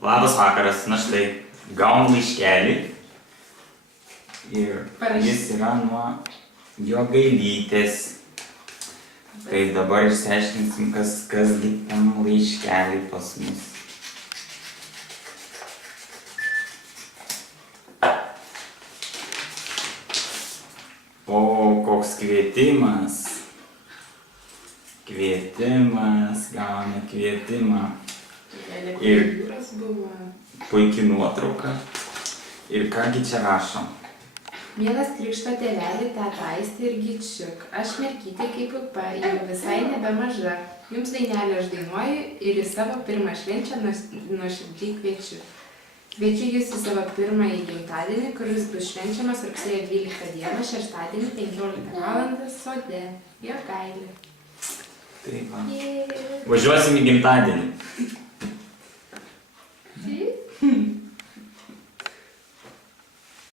Labas vakaras, na štai, gaunu laiškelį ir jis yra nuo Jogailytės. Tai dabar išsiaiškinsim, kasgi tam laiškelį pas mus. O, koks kvietimas. Gauna kvietimą. Ir puikiai nuotrauka. Ir kągi čia rašo? Mielas krikšto tėvelį, teta Aistė ir Gyčiuk. Aš merkytė kaip upa, jau visai nebemaža. Jums dainelę aš dainuoju ir į savo pirmą švenčią nuoširdžiai kviečiu. Kviečiu jūs į savo pirmąjį gimtadienį, kuris bus švenčiamas rugsėjo 12 dieną, šeštadienį 15 val. Sode. Jogailė. Taip, va. Važiuosim į gimtadienį.